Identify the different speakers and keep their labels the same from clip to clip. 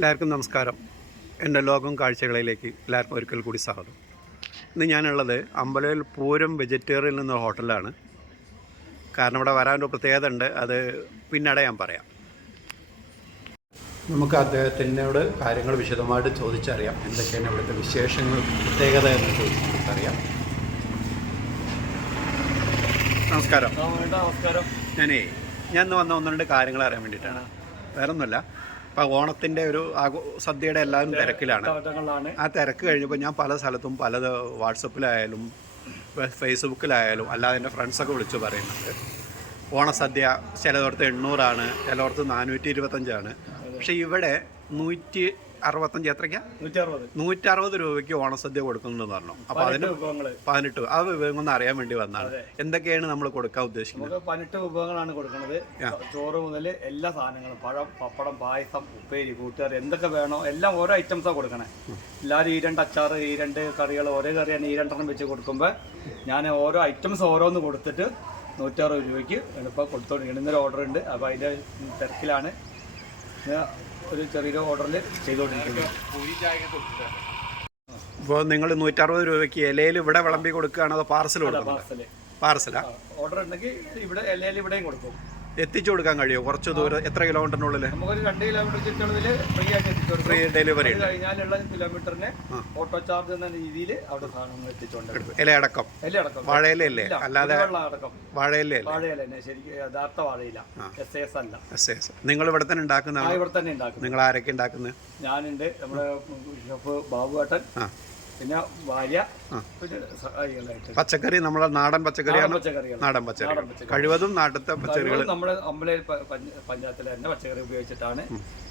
Speaker 1: എല്ലാവർക്കും നമസ്കാരം. എന്റെ ലോകം കാഴ്ചകളിലേക്ക് എല്ലാവർക്കും ഒരിക്കൽ കൂടി സ്വാഗതം. ഇന്ന് ഞാനുള്ളത് അമ്പലയിൽ പൂരം വെജിറ്റേറിയൻ എന്ന ഹോട്ടലാണ് കാരണം ഇവിടെ വരാനൊരു പ്രത്യേകത ഉണ്ട്. അത് പിന്നീട് ഞാൻ പറയാം. നമുക്ക് അദ്ദേഹത്തിനോട് കാര്യങ്ങൾ വിശദമായിട്ട് ചോദിച്ചറിയാം. എന്തൊക്കെയാണ് ഇവിടുത്തെ വിശേഷങ്ങൾ പ്രത്യേകത എന്ന് ചോദിച്ചറിയാം. നമസ്കാരം.
Speaker 2: നമസ്കാരം.
Speaker 1: ഞാനേ ഞാൻ ഇന്ന് വന്ന ഒന്ന് രണ്ട് കാര്യങ്ങൾ അറിയാൻ വേണ്ടിയിട്ടാണ്. വേറെ ഒന്നുമല്ല ഓണത്തിന്റെ ഓണത്തിന്റെ ഒരു ആഘോ സദ്യയുടെ എല്ലാവരും തിരക്കിലാണ്. ആ തിരക്ക് കഴിഞ്ഞപ്പോൾ ഞാൻ പല സ്ഥലത്തും പല വാട്സപ്പിലായാലും ഫേസ്ബുക്കിലായാലും അല്ലാതെ എന്റെ ഫ്രണ്ട്സൊക്കെ വിളിച്ചു പറയുന്നുണ്ട്. ഓണസദ്യ ചിലയിടത്ത് എണ്ണൂറാണ് ചിലയിടത്ത് നാനൂറ്റി ഇരുപത്തഞ്ചാണ്. പക്ഷേ ഇവിടെ നൂറ്റി അറുപത്തഞ്ച് എത്രയ്ക്കാ?
Speaker 2: നൂറ്റി അറുപത്
Speaker 1: രൂപയ്ക്ക് ഓണസദ്യ കൊടുക്കുന്നുണ്ടെന്ന് പറഞ്ഞു. അപ്പോൾ അതിന് പതിനെട്ട് ആ വിഭവങ്ങൾ അറിയാൻ വേണ്ടി വന്നാണ് എന്തൊക്കെയാണ് നമ്മൾ കൊടുക്കാൻ ഉദ്ദേശിക്കുന്നത്?
Speaker 2: പതിനെട്ട് വിഭവങ്ങളാണ് കൊടുക്കുന്നത്. ചോറ് മുതൽ എല്ലാ സാധനങ്ങളും പഴം പപ്പടം പായസം ഉപ്പേരി കൂട്ടുകാർ എന്തൊക്കെ വേണോ എല്ലാം ഓരോ ഐറ്റംസാണ് കൊടുക്കണേ. എല്ലാവരും ഈ രണ്ട് അച്ചാറ് ഈ രണ്ട് കറികൾ ഒരേ കറിയാണ് ഈ രണ്ടെണ്ണം വെച്ച് കൊടുക്കുമ്പോൾ ഞാൻ ഓരോ ഐറ്റംസ് ഓരോന്ന് കൊടുത്തിട്ട് നൂറ്ററുപത് രൂപയ്ക്ക് എളുപ്പം കൊടുത്തോണ്ടിരിക്കണം ഇന്നൊരു ഓർഡർ ഉണ്ട്. അപ്പോൾ അതിന്റെ തിരക്കിലാണ്. ഒരു ചെറിയ ഓർഡറിൽ ചെയ്തുകൊണ്ടിരിക്കുന്നത്
Speaker 1: ഇപ്പോൾ നിങ്ങൾ നൂറ്ററുപത് രൂപയ്ക്ക് ഇലയിൽ ഇവിടെ വിളമ്പി കൊടുക്കുകയാണോ അതോ പാർസൽ കൊടുക്കുന്നത്
Speaker 2: പാർസൽ
Speaker 1: പാർസലാ
Speaker 2: ഓർഡർ ഉണ്ടെങ്കിൽ ഇവിടെ ഇലയിൽ ഇവിടെയും കൊടുക്കും.
Speaker 1: എത്തിച്ചു കൊടുക്കാൻ കഴിയുമോ? കുറച്ച് ദൂരം എത്ര കിലോമീറ്ററിനുള്ളിൽ
Speaker 2: നമുക്കൊരു രണ്ട് കിലോമീറ്റർ ചുറ്റളവിൽ ഫ്രീ ആയിട്ട് എത്തിച്ചു
Speaker 1: ഫ്രീ ഡെലിവറി
Speaker 2: കഴിഞ്ഞാലുള്ള കിലോമീറ്ററിന് ഓട്ടോ ചാർജ് എന്ന രീതിയിൽ അവിടെ സാധനങ്ങൾ എത്തിച്ചുകൊണ്ട്
Speaker 1: ഇലയടക്കം.
Speaker 2: ഇലയടക്കം.
Speaker 1: വാഴയിലല്ലേ അല്ലാതെ
Speaker 2: വാഴയിലേ വാഴയില ശരിക്കും യഥാർത്ഥ വാഴയില. എസ് എസ് അല്ല.
Speaker 1: എസ് എസ് നിങ്ങൾ ഇവിടെ തന്നെ
Speaker 2: ഉണ്ടാക്കുന്ന
Speaker 1: ഉണ്ടാക്കുന്നതാണ്
Speaker 2: ഇവിടെ തന്നെ ഉണ്ടാക്കുന്നത്.
Speaker 1: നിങ്ങൾ ആരൊക്കെ ഉണ്ടാക്കുന്നത്?
Speaker 2: ഞാനുണ്ട്. നമ്മുടെ ഷെഫ് ബാബുവേട്ടൻ. പിന്നെ ഭാര്യ പിന്നെ സഹായികളായിട്ട്.
Speaker 1: പച്ചക്കറി നമ്മളെ നാടൻ പച്ചക്കറിയാണ്
Speaker 2: പച്ചക്കറികൾ.
Speaker 1: നാടൻ പച്ചക്കറി. കഴിവതും നാട്ടിലത്തെ പച്ചക്കറികൾ
Speaker 2: നമ്മുടെ അമ്പലയിൽ പ- പഞ്ചായത്തിലെ തന്നെ പച്ചക്കറി ഉപയോഗിച്ചിട്ടാണ്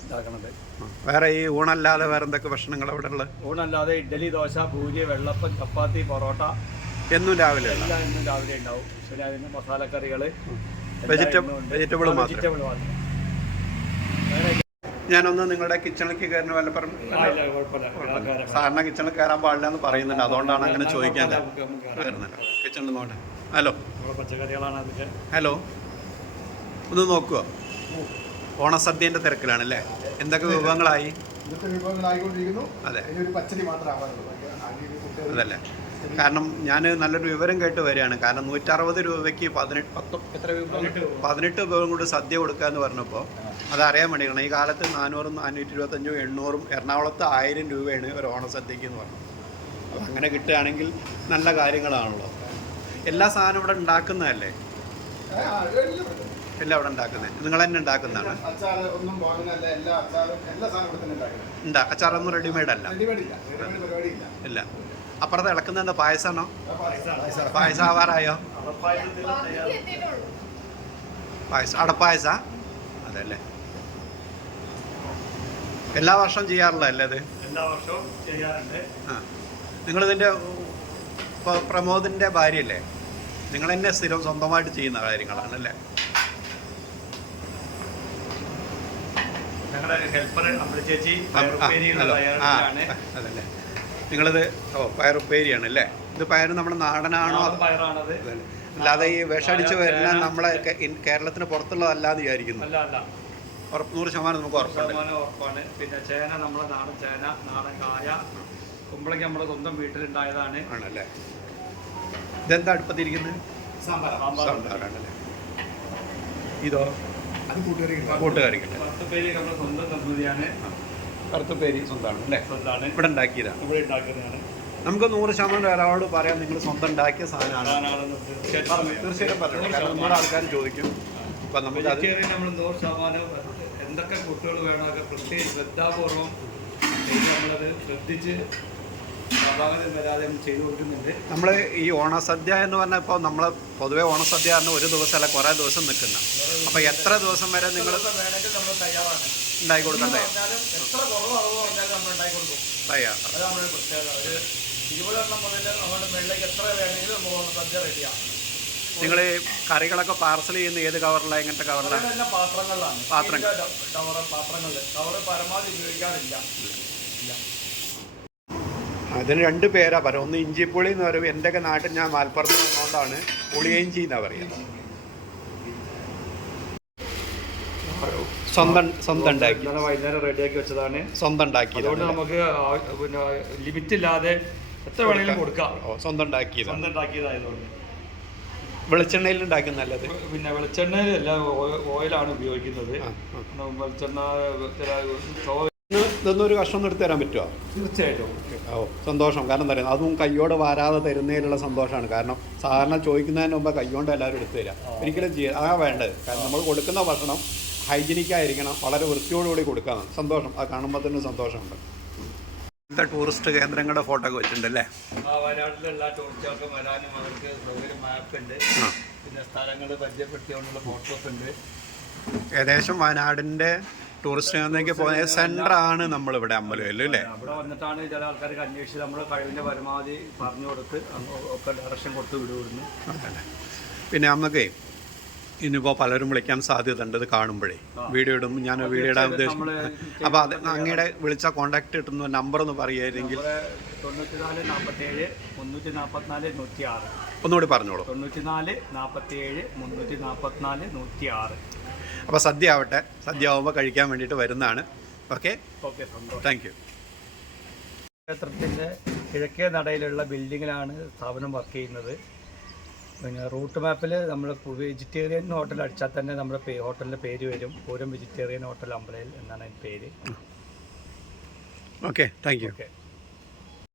Speaker 2: ഉണ്ടാക്കുന്നത്
Speaker 1: വേറെ ഈ ഊണല്ലാതെ വേറെ എന്തൊക്കെ ഭക്ഷണങ്ങൾ അവിടെ ഉള്ളത്?
Speaker 2: ഊണല്ലാതെ ഇഡ്ഡലി ദോശ പൂരി വെള്ളപ്പം ചപ്പാത്തി പൊറോട്ട.
Speaker 1: എന്നും രാവിലെ എന്നും
Speaker 2: എല്ലാം രാവിലെ ഉണ്ടാവും. പിന്നെ അതിന് മസാലക്കറികൾ
Speaker 1: വെജിറ്റബിൾ വെജിറ്റബിൾ മാത്രം. ഞാനൊന്ന് നിങ്ങളുടെ കിച്ചണിലേക്ക് കയറുന്ന
Speaker 2: വല്ലപ്പുറം
Speaker 1: സാറിന് കിച്ചണിൽ കയറാൻ പാടില്ല എന്ന് പറയുന്നുണ്ട്. അതുകൊണ്ടാണ് അങ്ങനെ ചോദിക്കാൻ കിച്ചണിൽ നോട്ടെ ഹലോ ഹലോ ഒന്ന് നോക്കുക. ഓണസദ്യന്റെ തിരക്കിലാണ് അല്ലേ എന്തൊക്കെ വിഭവങ്ങളായി? അതെ. അതല്ലേ. കാരണം ഞാൻ നല്ലൊരു വിവരം കേട്ട് വരികയാണ്. കാരണം നൂറ്ററുപത് രൂപയ്ക്ക് പതിനെട്ട് പത്ത് എത്ര പതിനെട്ട് വിഭവം കൊണ്ട് സദ്യ കൊടുക്കുക എന്ന് പറഞ്ഞപ്പോൾ അതറിയാൻ വേണ്ടിയാണ് ഈ കാലത്ത് നാനൂറും നാനൂറ്റി ഇരുപത്തഞ്ചും എണ്ണൂറും എറണാകുളത്ത് ആയിരം രൂപയാണ് ഒരു ഓണസദ്യക്ക് എന്ന് പറഞ്ഞു അപ്പോൾ അങ്ങനെ കിട്ടുകയാണെങ്കിൽ നല്ല കാര്യങ്ങളാണല്ലോ. എല്ലാ സാധനവും ഇവിടെ ഉണ്ടാക്കുന്നതല്ലേ?
Speaker 3: എല്ലാം
Speaker 1: അവിടെ ഇവിടെ ഉണ്ടാക്കുന്നത് നിങ്ങൾ തന്നെ ഉണ്ടാക്കുന്നതാണ്. ഉണ്ടാ അച്ചാറൊന്നും റെഡിമെയ്ഡ് അല്ല.
Speaker 3: ഇല്ല.
Speaker 1: അപ്പുറത്ത് ഇളക്കുന്ന എന്താ പായസമാണോ
Speaker 3: പായസം.
Speaker 1: ആവാറായോ പായസം? അടപ്പായസ അതല്ലേ. എല്ലാ വർഷവും ചെയ്യാറുള്ള അല്ലേ ഇത്
Speaker 2: എല്ലാ വർഷവും ചെയ്യാറുണ്ട്.
Speaker 1: ആ. നിങ്ങളിതിന്റെ ഇപ്പോൾ പ്രമോദിന്റെ ഭാര്യയല്ലേ? നിങ്ങൾ തന്നെ സ്ഥിരം സ്വന്തമായിട്ട് ചെയ്യുന്ന കാര്യങ്ങളാണ് അല്ലേ?
Speaker 2: ഞങ്ങളുടെ ഹെൽപ്പർ അമ്പല ചേച്ചി
Speaker 1: അതല്ലേ. നിങ്ങളിത് ഓ പയറുപ്പേരിയാണ് അല്ലേ? ഇത് പയർ നമ്മുടെ നാടനാണോ?
Speaker 2: പയറാണത്.
Speaker 1: അല്ലാതെ ഈ വിഷടിച്ച് വരുന്ന നമ്മളെ കേരളത്തിന് പുറത്തുള്ളതല്ലാന്ന് വിചാരിക്കുന്നു. ഉറപ്പ് നൂറ് ശതമാനം നമുക്ക്
Speaker 2: ഉറപ്പാണ്. പിന്നെ ചേന നമ്മളെ നാടൻ ചേന നാടൻ കായ കുമ്പളക്ക് നമ്മുടെ സ്വന്തം വീട്ടിലുണ്ടായതാണ്.
Speaker 1: ആണല്ലേ? ഇതെന്താ അടുപ്പത്തിരിക്കുന്നത്? സാമ്പാറാണല്ലേ? ഇതോ?
Speaker 2: പത്ത് പേര് നമ്മുടെ സ്വന്തം നിർമ്മിതിയാണ്
Speaker 1: കറുത്തപ്പേരി സ്വന്തമാണ് അല്ലേ?
Speaker 2: സ്വന്തമാണ്
Speaker 1: ഇവിടെ ഉണ്ടാക്കിയതാണ്
Speaker 2: ഇവിടെ ഉണ്ടാക്കുന്നതാണ്
Speaker 1: നമുക്ക് നൂറ് ശതമാനം ഒരാളോട് പറയാം നിങ്ങൾ സ്വന്തം ഉണ്ടാക്കിയ സാധനമാണ്.
Speaker 2: തീർച്ചയായിട്ടും
Speaker 1: പറയണം കാരണം നമ്മുടെ ആൾക്കാർ ചോദിക്കും. അപ്പം
Speaker 2: നമ്മൾ നമ്മൾ നൂറ് ശതമാനം എന്തൊക്കെ കുട്ടികൾ വേണോ അതൊക്കെ പ്രത്യേക ശ്രദ്ധാപൂർവം നമ്മളത് ശ്രദ്ധിച്ച് നമ്മൾ
Speaker 1: ഈ ഓണസദ്യ എന്ന് പറഞ്ഞാൽ ഇപ്പോൾ നമ്മൾ പൊതുവേ ഓണസദ്യ പറഞ്ഞാൽ ഒരു ദിവസം അല്ല കുറേ ദിവസം നിൽക്കുന്ന അപ്പോൾ എത്ര ദിവസം വരെ നിങ്ങൾ ഉണ്ടാക്കി കൊടുക്കാൻ
Speaker 2: നമ്മൾ ഉണ്ടാക്കി കൊടുക്കും
Speaker 1: തയ്യാറാണ്
Speaker 2: അത് നമ്മുടെ പ്രത്യേകത. ഒരു ഇരുപതെണ്ണം മുതൽ നമ്മുടെ വെള്ളയ്ക്ക് എത്ര വേണമെങ്കിലും നമുക്ക് സദ്യ റെഡിയാണ്
Speaker 1: നിങ്ങൾ കറികളൊക്കെ പാർസൽ ചെയ്യുന്ന ഏത് കവറിലാണ് എങ്ങനത്തെ കവറിലാണ്
Speaker 2: പാത്രങ്ങളിലാണ്.
Speaker 1: പാത്രങ്ങൾ.
Speaker 2: കവർ പാത്രങ്ങളിൽ കവർ പരമാവധി ഉപയോഗിക്കാറില്ല. ഇല്ല.
Speaker 1: അതിന് രണ്ട് പേരാ പറയുക. ഒന്ന് ഇഞ്ചിപ്പുളി എന്ന് പറയും എന്റെയൊക്കെ നാട്ടിൽ ഞാൻ മലപ്പുറത്ത് നിന്നുകൊണ്ടാണ് പുളിയഞ്ചി എന്നാണ് പറയുക. സ്വന്തം സ്വന്തം ഉണ്ടാക്കി.
Speaker 2: വൈകുന്നേരം റെഡിയാക്കി വെച്ചതാണ്.
Speaker 1: സ്വന്തം
Speaker 2: അതുകൊണ്ട് നമുക്ക് പിന്നെ ലിമിറ്റ് ഇല്ലാതെ എത്ര വേണമെങ്കിലും കൊടുക്കാം.
Speaker 1: സ്വന്തം ഉണ്ടാക്കിയതാണ്
Speaker 2: സ്വന്തം ഉണ്ടാക്കിയതായതുകൊണ്ട്
Speaker 1: വെളിച്ചെണ്ണയിൽ ഉണ്ടാക്കുന്ന നല്ലത്.
Speaker 2: പിന്നെ വെളിച്ചെണ്ണയിലല്ല ഓയിലാണ് ഉപയോഗിക്കുന്നത്. വെളിച്ചെണ്ണ
Speaker 1: ഇതൊന്നും ഒരു കഷ്ണം എടുത്ത് തരാൻ പറ്റുമോ
Speaker 2: തീർച്ചയായിട്ടും.
Speaker 1: ഓ സന്തോഷം. കാരണം തരുന്നത് പറയുക അതും കയ്യോടെ വാരാതെ തരുന്നതിലുള്ള സന്തോഷമാണ്. കാരണം സാധാരണ ചോദിക്കുന്നതിന് മുമ്പ് കയ്യോണ്ട് എല്ലാവരും എടുത്തു തരാം. ഒരിക്കലും ചെയ്യാം ആ വേണ്ടത്. കാരണം നമ്മൾ കൊടുക്കുന്ന ഭക്ഷണം ഹൈജീനിക് ആയിരിക്കണം വളരെ വൃത്തിയോടുകൂടി കൊടുക്കാം സന്തോഷം. അത് കാണുമ്പോൾ തന്നെ സന്തോഷമുണ്ട്. ഇന്നത്തെ ടൂറിസ്റ്റ് കേന്ദ്രങ്ങളുടെ ഫോട്ടോ ഒക്കെ വെച്ചിട്ടുണ്ടല്ലേ?
Speaker 2: വയനാട്ടിലുള്ള ടൂറിസ്റ്റുകൾക്ക് വരാനും അവർക്ക് സൗകര്യം മാപ്പ് ഉണ്ട് പിന്നെ സ്ഥലങ്ങൾ ഫോട്ടോസ് ഉണ്ട്.
Speaker 1: ഏകദേശം വയനാടിന്റെ ടൂറിസ്റ്റ് കേന്ദ്രത്തിലേക്ക് പോകുന്ന ആണ് നമ്മളിവിടെ അമ്പലവല്ലു അല്ലേ?
Speaker 2: അവിടെ വന്നിട്ടാണ് ചില ആൾക്കാർക്ക് അന്വേഷിച്ച് നമ്മൾ കഴിവിന്റെ പരമാവധി പറഞ്ഞു കൊടുത്ത് ഒക്കെ ഡയറക്ഷൻ കൊടുത്ത് വിടുവിടുന്നു.
Speaker 1: അതല്ലേ പിന്നെ നമുക്ക് ഇനിയിപ്പോൾ പലരും വിളിക്കാൻ സാധ്യത ഉണ്ട് ഇത് കാണുമ്പോഴേ. വീഡിയോ ഇടും. ഞാൻ വീഡിയോ ഇടാൻ ഉദ്ദേശിക്കുന്നത് അപ്പോൾ അത് അങ്ങയുടെ വിളിച്ച കോൺടാക്ട് കിട്ടുന്ന നമ്പർ ഒന്ന് പറയുമായിരുന്നെങ്കിൽ
Speaker 2: തൊണ്ണൂറ്റിനാല് നാൽപ്പത്തേഴ് മുന്നൂറ്റി നാൽപ്പത്തിനാല് നൂറ്റി ആറ്
Speaker 1: ഒന്നുകൂടി പറഞ്ഞോളൂ.
Speaker 2: തൊണ്ണൂറ്റിനാല് നാൽപ്പത്തേഴ് മുന്നൂറ്റി നാൽപ്പത്തിനാല് നൂറ്റി ആറ്
Speaker 1: അപ്പോൾ സദ്യ ആവട്ടെ. സദ്യ ആവുമ്പോൾ കഴിക്കാൻ വേണ്ടിയിട്ട് വരുന്നതാണ്. ഓക്കെ?
Speaker 2: ഓക്കെ
Speaker 1: താങ്ക് യു
Speaker 2: ക്ഷേത്രത്തിന്റെ കിഴക്കേ നടയിലുള്ള ബിൽഡിങ്ങിലാണ് സ്ഥാപനം വർക്ക് ചെയ്യുന്നത്. പിന്നെ റൂട്ട് മാപ്പിൽ നമ്മൾ വെജിറ്റേറിയൻ ഹോട്ടൽ അടിച്ചാൽ തന്നെ നമ്മുടെ പേ ഹോട്ടലിന്റെ പേര് വരും. പൂരം വെജിറ്റേറിയൻ ഹോട്ടൽ അമ്പലയിൽ എന്നാണ് അതിന്റെ പേര്.
Speaker 1: Okay thank you.
Speaker 2: ഓക്കെ.